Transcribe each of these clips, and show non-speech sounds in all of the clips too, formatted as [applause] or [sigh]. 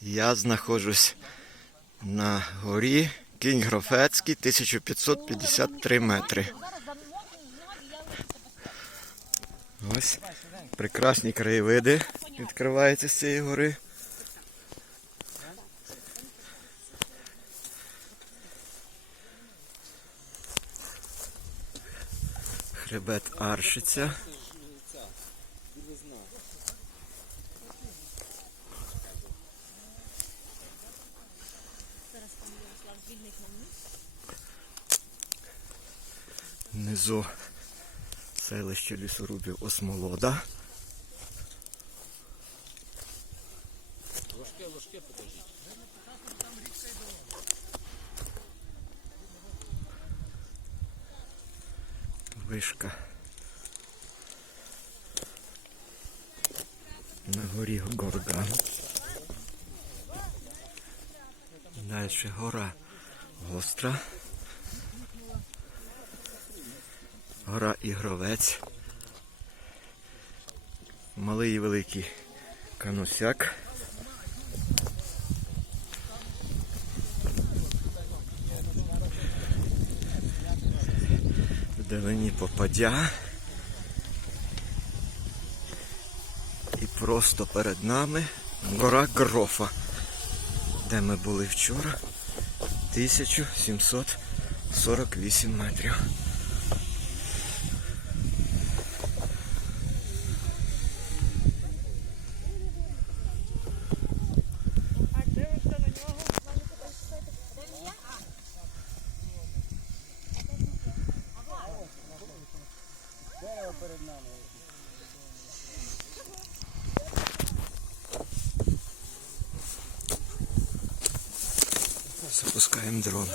Я знаходжусь на горі Кінь Грофецький, 1553 метри. Ось прекрасні краєвиди відкриваються з цієї гори. Хребет Аршиця. Внизу селище лісорубів Осмолода. Ложки, ложки покажіть. Вишка. На горі Горган. Далі гора гостра. Гора Ігровець. Малий і великий канусяк. Вдалині попадя. І просто перед нами гора Грофа, де ми були вчора. 1748 метрів. Дерево перед нами. Запускаємо дрон.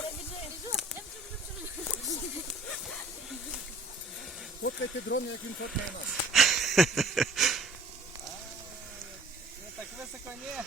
Фоткайте дрон, як він фоткає нас. [laughs] Так високо ні.